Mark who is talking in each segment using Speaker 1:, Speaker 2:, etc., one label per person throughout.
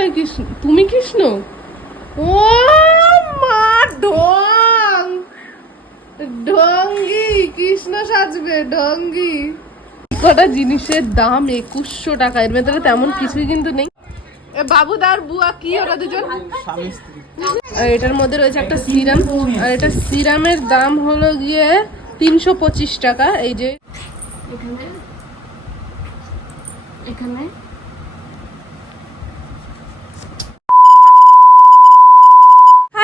Speaker 1: কোথায় কৃষ্ণ? তুমি কৃষ্ণ? ও মা ঢং! ঢঙ্গি কৃষ্ণ সাজবে ঢঙ্গি। কটা জিনিসের দাম একুশশো টাকা এর ভেতরে তেমন কিছুই কিন্তু নেই। এ বাবুদার বুয়া কি ওরা দুজন? আর এটার মধ্যে রয়েছে একটা সিরাম। আর এটা সিরামের দাম হলো গিয়ে তিনশো পঁচিশ টাকা এই যে।
Speaker 2: এখানে এখানে।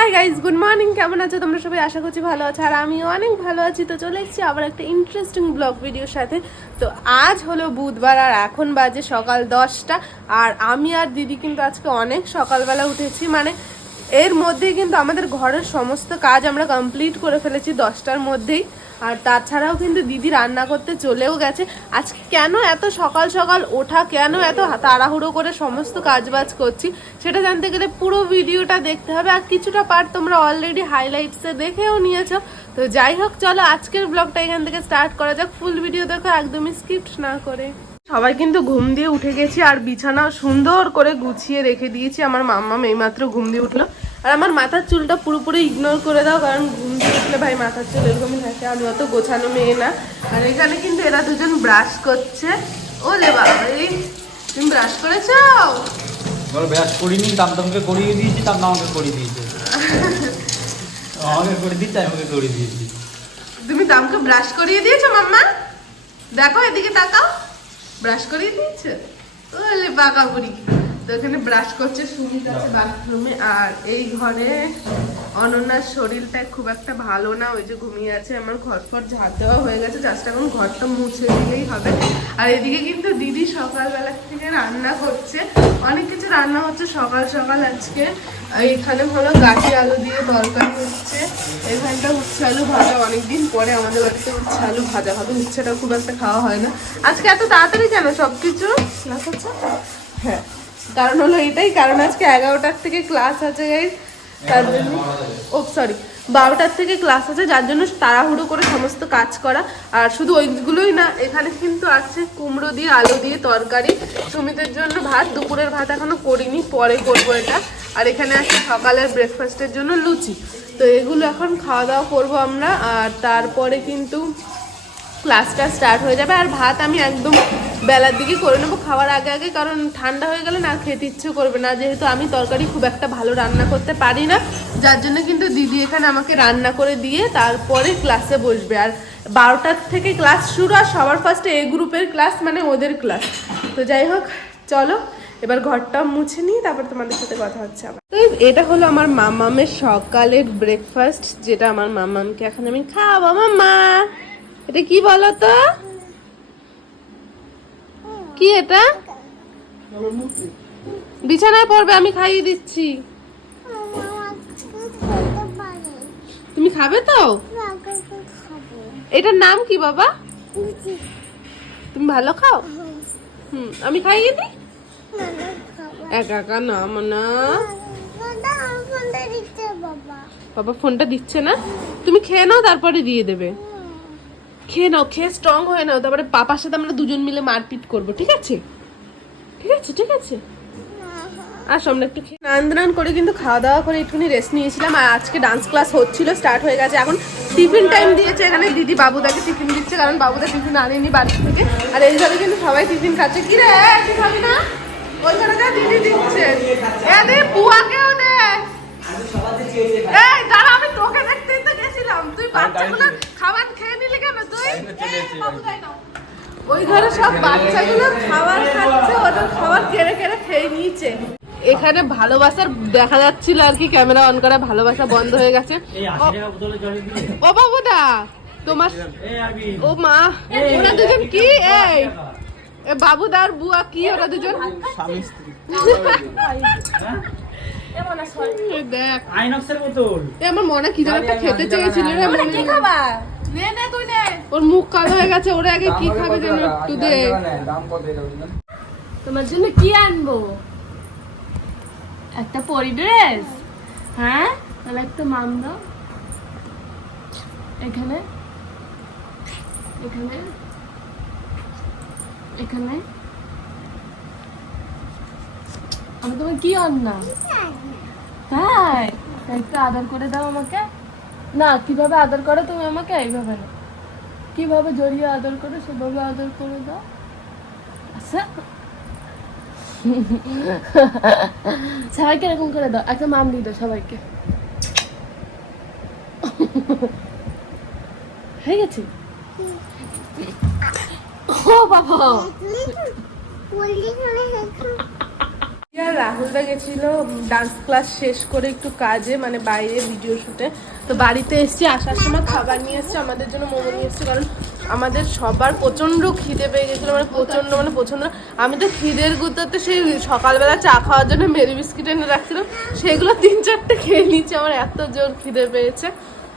Speaker 1: হাই গাইজ গুড মর্নিং কেমন আছো? তোমরা সবাই আশা করছি ভালো আছো। আর আমিও অনেক ভালো আছি। তো চলে এসেছি আবার একটা ইন্টারেস্টিং ব্লগ ভিডিওর সাথে। তো আজ হলো বুধবার আর এখন বাজে সকাল দশটা। আর আমি আর দিদি কিন্তু আজকে অনেক সকালবেলা উঠেছি। মানে এর মধ্যেই কিন্তু আমাদের ঘরের সমস্ত কাজ আমরা কমপ্লিট করে ফেলেছি দশটার মধ্যেই। আর তাছাড়াও কিন্তু দিদি রান্না করতে চলেও গেছে। আজকে কেন এত সকাল সকাল ওঠা, কেন এত তাড়াহুড়ো করে সমস্ত কাজবাজ করছি, সেটা জানতে গেলে পুরো ভিডিওটা দেখতে হবে। আর কিছুটা পার্ট তোমরা অলরেডি হাইলাইটসে দেখেও নিয়েছো। তো যাই হোক, চলো আজকের ব্লগটা এখান থেকে স্টার্ট করা যাক। ফুল ভিডিও দেখো, একদমই স্কিপ্ট না করে। সবাই কিন্তু ঘুম দিয়ে উঠে গেছি, আর বিছানা সুন্দর করে গুছিয়ে রেখে দিয়েছি। আমার মাম্মা এইমাত্র ঘুম দিয়ে উঠল। আর আমার মাথার চুলটা পুরোপুরি ইগনোর করে দাও কারণ ঘুম দিয়ে উঠলে ভাই মাথার চুল এরকমই থাকে আমি অত গোছানো মেয়ে না। আর এখানে কিন্তু এরা দুজন ব্রাশ করছে। ও রে বাবা তুমি ব্রাশ করেছ?
Speaker 3: ধরো করিনি দাম দামকে করিয়ে দিয়েছি আমাকে করিয়ে দিয়েছে। আমাকে করে আমাকে করিয়ে দিয়েছি।
Speaker 1: তুমি দামকে ব্রাশ করিয়ে দিয়েছ মাম্মা? দেখো এদিকে তাকাও। ব্রাশ করিয়ে দিয়েছে? ওলে বাঁকা বুড়ি তো এখানে ব্রাশ করছে সুমিত আছে বাথরুমে আর এই ঘরে অনন্যার শরীরটা খুব একটা ভালো না ওই যে ঘুমিয়ে আছে। আমার ঘর ফর ঝাড় দেওয়া হয়ে গেছে জাস্ট এখন ঘরটা মুছে দিলেই হবে। আর এদিকে কিন্তু দিদি সকালবেলা থেকে রান্না করছে। অনেক কিছু রান্না হচ্ছে সকাল সকাল আজকে। এখানে হলো গাঠি আলু দিয়ে তরকারি হচ্ছে। এখানটা উচ্ছে আলু ভাজা অনেকদিন পরে আমাদের বাড়িতে উচ্ছে আলু ভাজা হবে। উচ্ছেটা খুব একটা খাওয়া হয় না। আজকে এত তাড়াতাড়ি কেন সবকিছু? ক্লাস হচ্ছে হ্যাঁ। কারণ হলো এটাই কারণ আজকে এগারোটার থেকে ক্লাস আছে guys, তার জন্য ও সরি বারোটার থেকে ক্লাস আছে যার জন্য তাড়াহুড়ো করে সমস্ত কাজ করা। আর শুধু ওইগুলোই না এখানে কিন্তু আছে কুমড়ো দিয়ে আলু দিয়ে তরকারি সুমিতের জন্য ভাত দুপুরের ভাত এখনও করিনি পরে করব এটা। আর এখানে আছে সকালের ব্রেকফাস্টের জন্য লুচি। তো এগুলো এখন খাওয়া দাওয়া করব আমরা আর তারপরে কিন্তু ক্লাসটা স্টার্ট হয়ে যাবে। আর ভাত আমি একদম বেলার দিকে করে নেব খাওয়ার আগে আগে, কারণ ঠান্ডা হয়ে গেলে না খেতে ইচ্ছে করবে না। যেহেতু আমি তরকারি খুব একটা ভালো রান্না করতে পারি না, যার জন্য কিন্তু দিদি এখানে আমাকে রান্না করে দিয়ে তারপরে ক্লাসে বসবে। আর বারোটার থেকে ক্লাস শুরু, আর সবার ফার্স্টে এ গ্রুপের ক্লাস মানে ওদের ক্লাস তো যাই হোক, চলো, এবার ঘরটা মুছে নিই, তারপর তোমাদের সাথে কথা হচ্ছে আবার। তো এটা হলো আমার মামামের সকালের ব্রেকফাস্ট যেটা আমার মামামকে এখন আমি খাওয়াবো। মামা, এটা কি বলো তো কি এটা? বিছানায় পড়বে, আমি খাইয়ে দিচ্ছি। তুমি খাবে তো? এটার নাম কি বাবা? তুমি ভালো খাও? হুম, আমি খাইয়ে দিই? একা একা না বাবা, ফোনটা দিচ্ছে না? তুমি খেয়ে নাও, তারপরে দিয়ে দেবে। খেয়ে নাও খেয়ে স্ট্রং হয়ে নাও। তারপরে পাপার সাথে আমরা দুজন মিলে মারপিট করব ঠিক আছে? ঠিক আছে ঠিক আছে? আর আমরা একটু খেয়ে দান করে কিন্তু খাওয়া দাওয়া করে একটুখানি রেস্ট নিয়েছিলাম আর আজকে ডান্স ক্লাস হচ্ছিল স্টার্ট হয়ে গেছে। এখন টিফিন টাইম দিয়েছে এখানে দিদি বাবুদাকে টিফিন দিচ্ছে কারণ বাবুদা টিফিন আনেনি বাড়ি থেকে। আর এইভাবে কিন্তু সবাই টিফিন খাচ্ছে। কি রে তুই খাবি না? ওই যা দিদি দিচ্ছে। এ দে বুয়াকেও দে এই দাঁড়া আমি তোকে দেখতেই তো গেছিলাম। তুই বাচ্চাগুলো খাবার খেয়ে ওই ঘরে সব বাচ্চাগুলো খাবার খাচ্ছে ওদের খাবার কেড়ে কেড়ে খেয়ে নিয়েছে এখানে ভালোবাসার দেখা যাচ্ছিল আর কি ক্যামেরা অন করা ভালোবাসা বন্ধ হয়ে গেছে ও বাবুদা তোমার ও মা ওরা দুজন কি এই এ বাবুদার বুয়া কি ওরা দুজন
Speaker 3: স্বামী স্ত্রী
Speaker 1: এই দেখ
Speaker 3: আইনক্সের বোতল
Speaker 1: আমার মনে কি যেন একটা খেতে চেয়েছিল রে মনে ওর মুখ কালো হয়ে গেছে ওরা আগে কি খাবে যেন একটু দে।
Speaker 2: তোমার জন্য কি আনব? একটা পরি ড্রেস। হ্যাঁ? তাহলে একটা মাম দাও এখানে? এখানে? এখানে? আমি তোমার কি অন্যা তাই একটু আদর করে দাও আমাকে। না, কীভাবে আদর করো তুমি আমাকে এইভাবে না। কীভাবে জড়িয়ে আদর করো, সেভাবে আদর করে দাও। আচ্ছা। সবাইকে এরকম করে দাও, একটা মাম দিয়ে দাও সবাইকে। হয়ে গেছে? ও বাবা।
Speaker 1: আর রাহুলদা গেছিল ডান্স ক্লাস শেষ করে একটু কাজে মানে বাইরে ভিডিও শুটে তো বাড়িতে এসেছি, আসার সময় খাবার নিয়ে এসেছে, আমাদের জন্য মোমো নিয়ে এসেছে, কারণ আমাদের সবার প্রচণ্ড খিদে পেয়ে গেছিল মানে প্রচণ্ড মানে প্রচণ্ড আমি তো খিদের গুতাতে সেই সকালবেলা চা খাওয়ার জন্য মেরি বিস্কিট এনে রাখছিলাম, সেগুলো তিন চারটে খেয়ে নিচ্ছে আমার এত জোর খিদে পেয়েছে।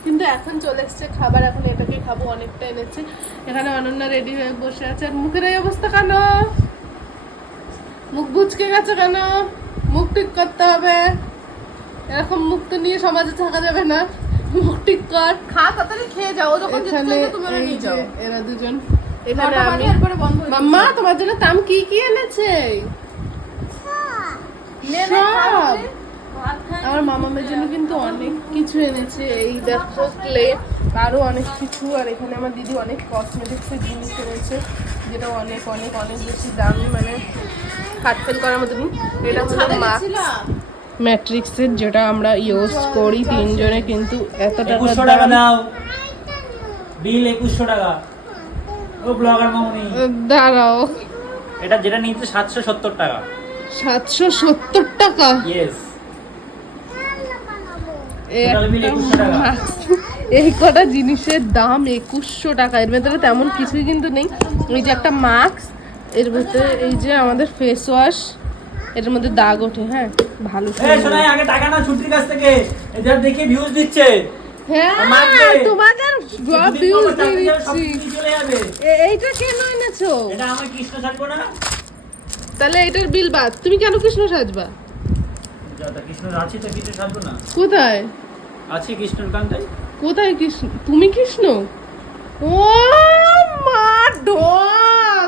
Speaker 1: কিন্তু এখন চলে এসছে খাবার, এখন এটাকে খাব, অনেকটা এনেছে। এখানে অনন্যা রেডি হয়ে বসে আছে, আর মুখের এই অবস্থা কেন? মুখ বুচকে গেছে কেন? মুখ ঠিক করতে হবে। এরকম মুখ তো নিয়ে সমাজে থাকা যাবে না। মুখ ঠিক কর।
Speaker 4: খা তাড়াতাড়ি খেয়ে যাও। যখন যেতে তুমি ওরা নিয়ে যাও।
Speaker 1: এরা দুজন। এখানে আমি। মাম্মা তোমার জন্য তাম কি কি এনেছে? সব। আমার মামামের জন্য কিন্তু অনেক কিছু এনেছে। এই দেখো ক্লে আরও অনেক কিছু। আর এখানে আমার দিদি অনেক কসমেটিক্সের জিনিস এনেছে যেটা অনেক অনেক অনেক বেশি দামি। মানে কাটফেল করার মতো এটা হলো মাস্ক ম্যাট্রিক্সের যেটা আমরা ইউজ করি তিনজনে কিন্তু এত টাকা
Speaker 3: টাকা দাও। বিল একুশশো টাকা। ও ব্লগার মামনি।
Speaker 1: দাঁড়াও।
Speaker 3: এটা যেটা নিচ্ছে সাতশো সত্তর টাকা।
Speaker 1: সাতশো সত্তর টাকা?
Speaker 3: ইয়েস
Speaker 1: এই
Speaker 3: Total bill
Speaker 1: একটা
Speaker 3: 2100 টাকা।
Speaker 1: mask। এই কটা জিনিসের দাম একুশশো টাকা। এর ভেতরে তেমন কিছুই কিন্তু নেই। এই যে একটা মাস্ক এর ভেতরে এই যে আমাদের ফেস ওয়াশ এর মধ্যে দাগ ওঠে হ্যাঁ? ভালো।
Speaker 3: শোনাই আগে টাকা না ছুটির কাছ থেকে। এদের দেখে ভিউজ দিচ্ছে।
Speaker 1: হ্যাঁ। তোমাদের ভিউজ দিয়ে দিচ্ছি। এইটা কেন এনেছো?
Speaker 3: এটা আমার কৃষ্ণ থাকব না।
Speaker 1: তাহলে এটার বিল বাদ। তুমি কেন কৃষ্ণ সাজবা?
Speaker 3: কৃষ্ণ আছে তো কিছু থাকব না।
Speaker 1: কোথায়?
Speaker 3: আছে কৃষ্ণর কান্তাই
Speaker 1: কোথায় কৃষ্ণ? তুমি কৃষ্ণ? ও মা ডং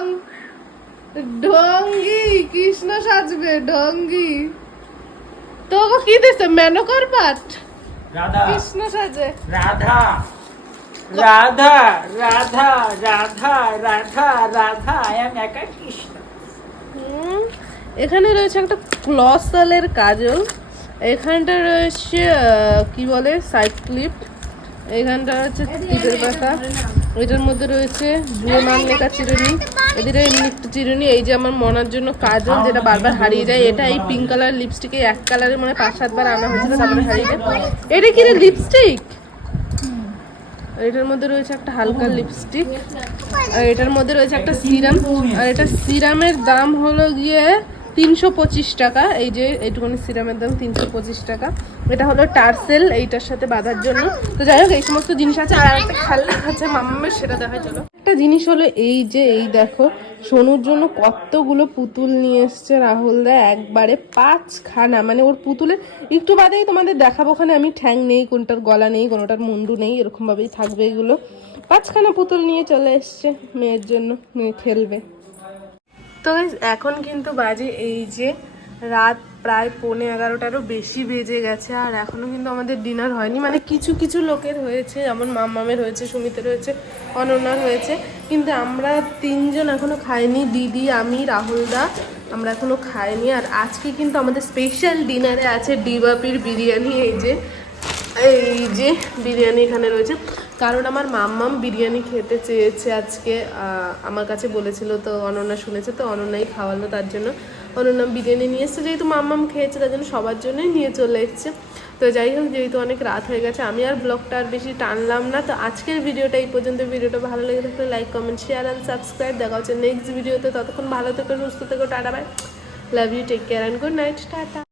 Speaker 1: কৃষ্ণ সাজবে ডঙ্গি তোকে কি দিছে? মেনকর পাট কৃষ্ণ সাজে।
Speaker 3: রাধা। রাধা রাধা রাধা রাধা রাধা। আই এম একা কৃষ্ণ।
Speaker 1: এখানে রয়েছে একটা ক্লসালের কাজল। এখানটা রয়েছে আহ, কি বলে? সাইড ক্লিপ এখানটা হচ্ছে টিপের পাতা এটার মধ্যে রয়েছে চিরুনি। এদের এমনি চিরুনি, এই যে আমার মনার জন্য কাজল, যেটা বারবার হারিয়ে যায়। এটা এই পিঙ্ক কালার লিপস্টিকে এক কালারের মানে পাঁচ, সাতবার আনা হয়েছিল, তারপরে হারিয়ে যায়। এটা কি লিপস্টিক এটার মধ্যে রয়েছে একটা হালকা লিপস্টিক আর এটার মধ্যে রয়েছে একটা সিরাম আর এটা সিরামের দাম হলো গিয়ে তিনশো পঁচিশ টাকা, এই যে এইটুকুনি সিরামের দাম তিনশো পঁচিশ টাকা। এটা হলো টার্সেল, এইটার সাথে বাঁধার জন্য। তো যাই হোক, এই সমস্ত জিনিস আছে, আর একটা খেলনা আছে মামামের সেটা দেখা চলো একটা জিনিস হলো এই যে, এই দেখো, সোনুর জন্য কতগুলো পুতুল নিয়ে এসছে রাহুল দা, একবারে পাঁচখানা। মানে ওর পুতুলের, একটু বাদেই তোমাদের দেখাবো ওখানে, আমি ঠ্যাং নেই, কোনটার গলা নেই, কোনোটার মুন্ডু নেই এরকম ভাবেই থাকবে এগুলো। পাঁচখানা পুতুল নিয়ে চলে এসছে, মেয়ের জন্য, মেয়ে খেলবে। তো এখন কিন্তু বাজে এই যে রাত প্রায় পৌনে এগারোটারও বেশি বেজে গেছে, আর এখনও কিন্তু আমাদের ডিনার হয়নি। মানে কিছু কিছু লোকের হয়েছে, যেমন মামামের হয়েছে, সুমিতের হয়েছে, অনন্যার হয়েছে, কিন্তু আমরা তিনজন এখনও খাইনি। দিদি, আমি রাহুল দা আমরা এখনও খাইনি। আর আজকে কিন্তু আমাদের স্পেশাল ডিনারে আছে ডিবাপির বিরিয়ানি, এই যে এই যে বিরিয়ানি এখানে রয়েছে। কারণ আমার মাম্মাম বিরিয়ানি খেতে চেয়েছে আজকে আমার কাছে বলেছিল তো অনন্যা শুনেছে তো অনন্যাই খাওয়ালো তার জন্য। অনন্যা বিরিয়ানি নিয়ে এসছে, যেহেতু মাম্মাম খেয়েছে তার জন্য সবার জন্যই নিয়ে চলে এসছে। তো যাই হোক, যেহেতু অনেক রাত হয়ে গেছে, আমি আর ব্লগটা আর বেশি টানলাম না। তো আজকের ভিডিওটা এই পর্যন্ত। ভিডিওটা ভালো লেগে থাকলে like comment share and subscribe দেখা হচ্ছে নেক্সট ভিডিওতে। ততক্ষণ ভালো থেকো, সুস্থ থেকো, tata bye love you take care and good night tata.